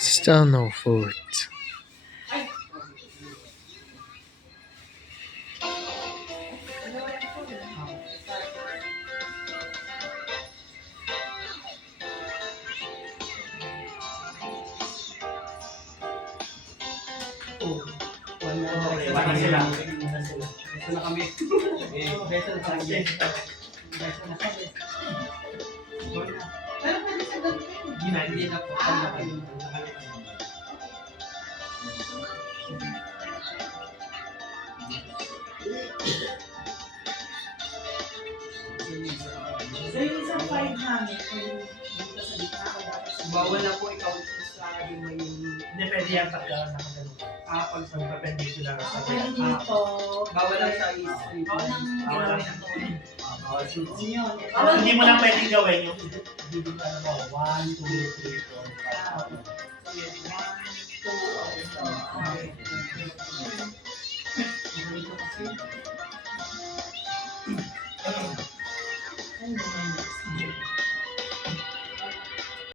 Still no food. Okay, wala sila. Beso na kami. Beso na kami. Beso na kami. Pero pwede sa ganito. Hindi na po. So yung isang 5 namin, yung dito sa gitna ko dapat sa Bawal na po ikaw sa yung may... Hindi pwede yan pagka nakagano ka. Pag Perpendicular sa Pero dito, bawal lang sa street. bawal nang Bawal gawin lang. ito. Bawal shoot. Yun. Hindi mo lang pwedeng gawin yung bibig ano mo, 1, 2, 3, 4, 5. So yun, 1, 2, okay. So, okay. Ganito kasi.